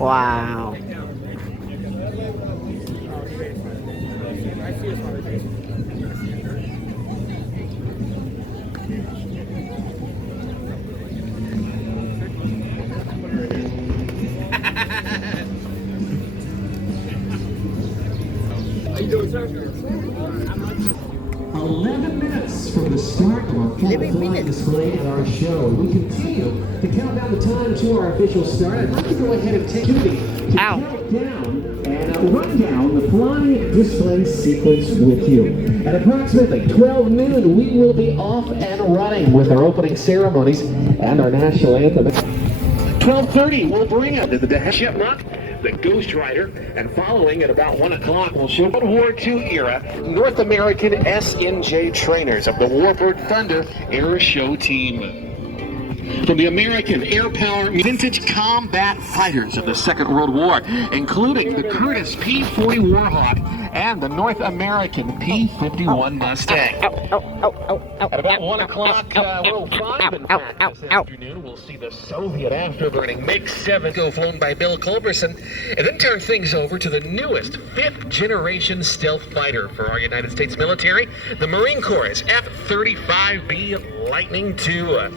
Wow. How you doing, sir? 11 minutes from the start of our flying display at our show. We continue to count down the time to our official start. I'd like to go ahead and take you to count down and run down the flying display sequence with you. At approximately 12 noon, we will be off and running with our opening ceremonies and our national anthem. 12:30, we'll bring up to the Chipmunk, the Ghostwriter, and following at about 1 o'clock, we'll show World War II era North American SNJ trainers of the Warbird Thunder Air Show team. From the American Air Power vintage combat fighters of the Second World War, including the Curtiss P-40 Warhawk and the North American P-51 Mustang. At about 1 o'clock, World 5, in fact, this afternoon, we'll see the Soviet afterburning MiG-7 go flown by Bill Culberson, and then turn things over to the newest 5th-generation stealth fighter for our United States military, the Marine Corps' F-35B Lightning II.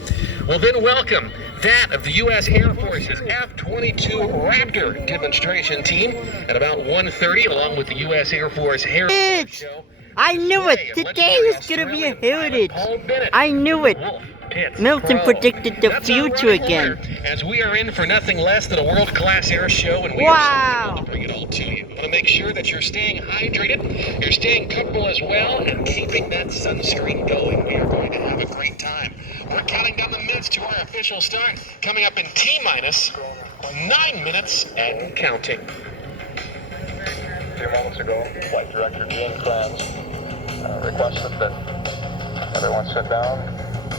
We'll then welcome that of the U.S. Air Force's F-22 Raptor demonstration team at about 1:30, along with the U.S. Air Force Heritage Show. I knew it. Today was going to be a heritage. I knew it. Milton predicted the future again. As we are in for nothing less than a world-class air show, and we are able to bring it all to you. Want to make sure that you're staying hydrated, you're staying comfortable as well, and keeping that sunscreen going. We are going to have a great time. We're counting down the minutes to our official start, coming up in T-minus 9 minutes and counting. A few moments ago, Flight Director Dean Kranz requested that everyone sit down,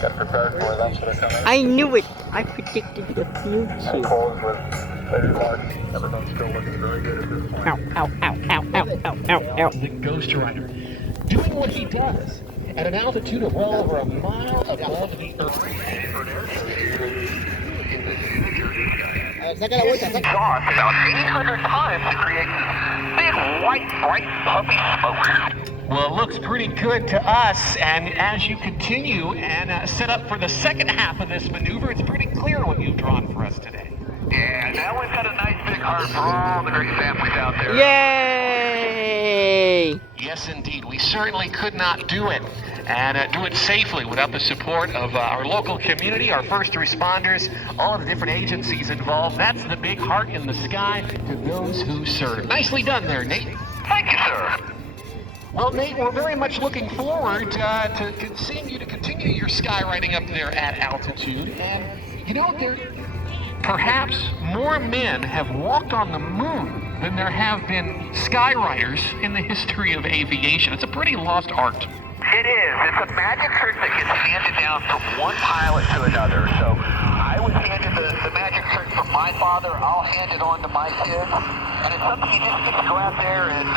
get prepared for events that are coming. I knew it. I predicted the And future. close with Lady Mark. Everyone's still looking very good at this point. Ow, ow, ow, ow, ow, ow, ow, ow. The Ghostwriter, doing what he does at an altitude of well over a mile above the Earth. Saw us about 800 times to create this big, white, bright, puffy smoke. Well, it looks pretty good to us, and as you continue and set up for the second half of this maneuver, it's pretty clear what you've drawn for us today. Yeah, now we've got a nice big heart for all the great families out there. Yay! Yes, indeed. We certainly could not do it, and do it safely without the support of our local community, our first responders, all of the different agencies involved. That's the big heart in the sky to those who serve. Nicely done there, Nate. Thank you, sir. Well, Nate, we're very much looking forward to seeing you to continue your skywriting up there at altitude. And, you know, perhaps more men have walked on the moon than there have been skywriters in the history of aviation. It's a pretty lost art. It is. It's a magic trick that gets handed down from one pilot to another. So I was handed the magic trick from my father. I'll hand it on to my kids. And it's something you just get to go out there and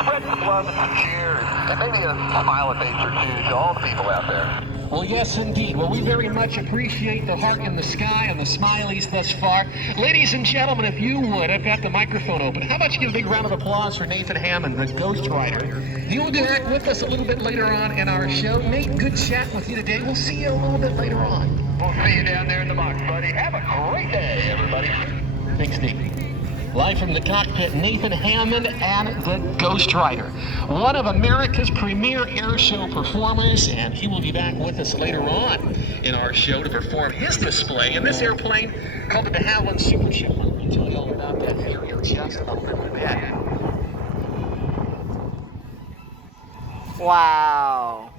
spread some love and some cheer and maybe a smile face or two to all the people out there. Well, yes, indeed. Well, we very much appreciate the heart in the sky and the smileys thus far. Ladies and gentlemen, if you would, I've got the microphone open. How about you give a big round of applause for Nathan Hammond, the Ghostwriter. He will be back with us a little bit later on in our show. Nate, good chat with you today. We'll see you a little bit later on. We'll see you down there in the box, buddy. Have a great day, everybody. Thanks, Nate. Live from the cockpit, Nathan Hammond and the Ghostwriter, one of America's premier air show performers, and he will be back with us later on in our show to perform his display in this airplane called the de Havilland Super Show. I'll tell you all about that here in just a little bit. Wow.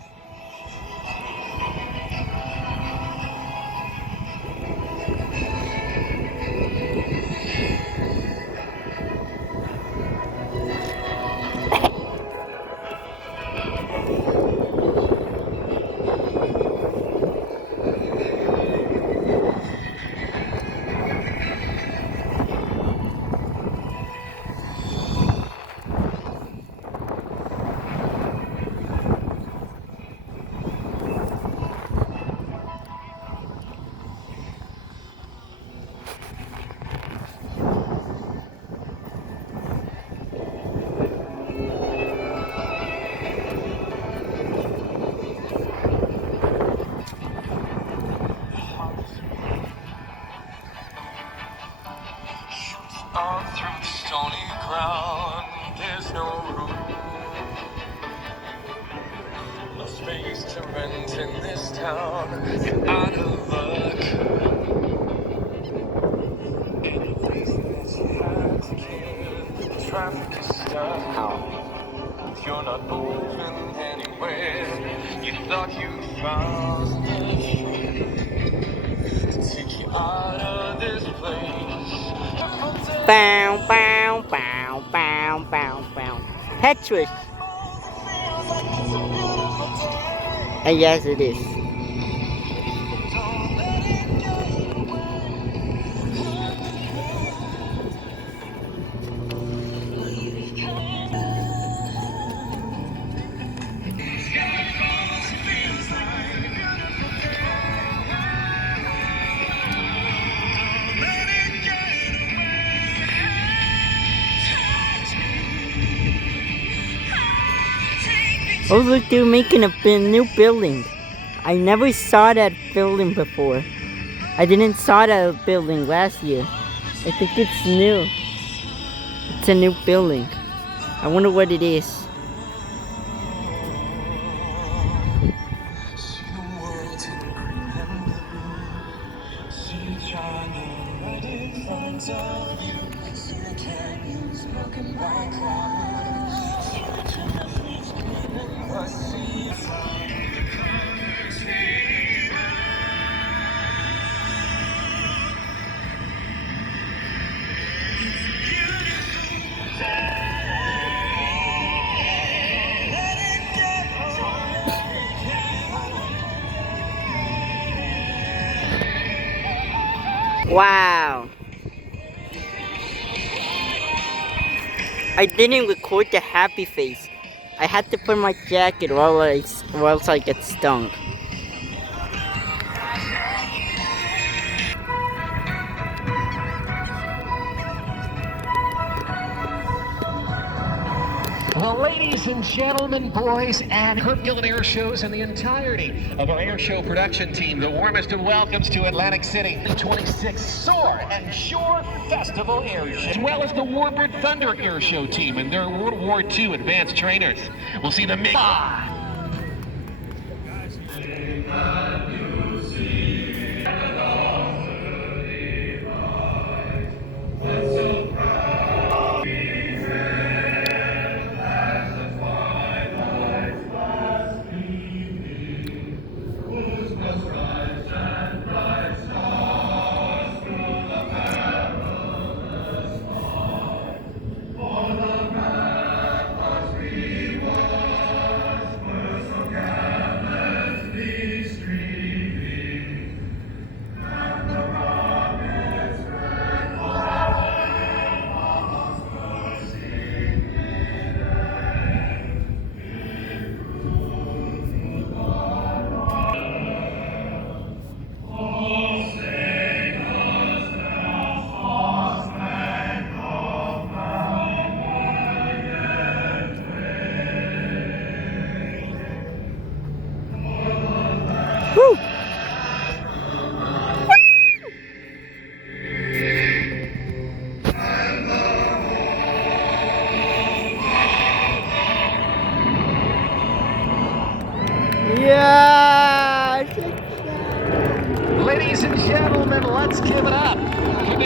On through the stony ground, there's no room, no space to rent in this town. You're out of luck, and the reason that you had to kill, the traffic is stuck. You're not moving anywhere. You thought you found the truth to take you out of this place. Bow, bow, bow, bow, bow, bow. Head twist. And yes, it is. Oh look, they're making a new building. I never saw that building before. I didn't saw that building last year. I think it's new. It's a new building. I wonder what it is. Wow. I didn't record the happy face. I had to put my jacket or else I get stung. Well, ladies and gentlemen, boys and Herculean Air Shows, and the entirety of our air show production team, the warmest of welcomes to Atlantic City, the 26th Soar and Shore Festival Air Show, as well as the Warbird Thunder Air Show team and their World War II advanced trainers. We'll see them.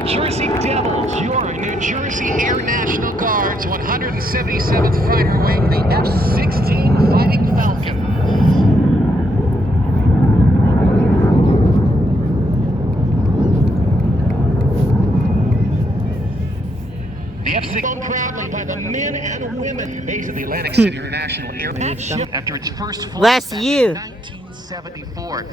the Jersey Devils, your New Jersey Air National Guard's 177th Fighter Wing, the F-16 Fighting Falcon. The F-16 proudly by the men and women based at the Atlantic City International Airport after its first flight Last back year. in 1974.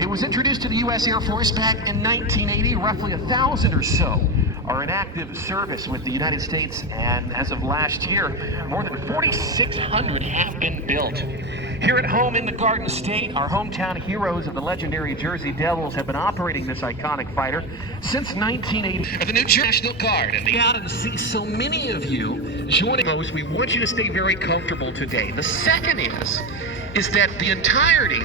It was introduced to the U.S. Air Force back in 1980. Roughly 1,000 or so are in active service with the United States, and as of last year, more than 4,600 have been built. Here at home in the Garden State, our hometown heroes of the legendary Jersey Devils have been operating this iconic fighter since 1980. The New Jersey National Guard, and out and see so many of you joining us, we want you to stay very comfortable today. The second is that the entirety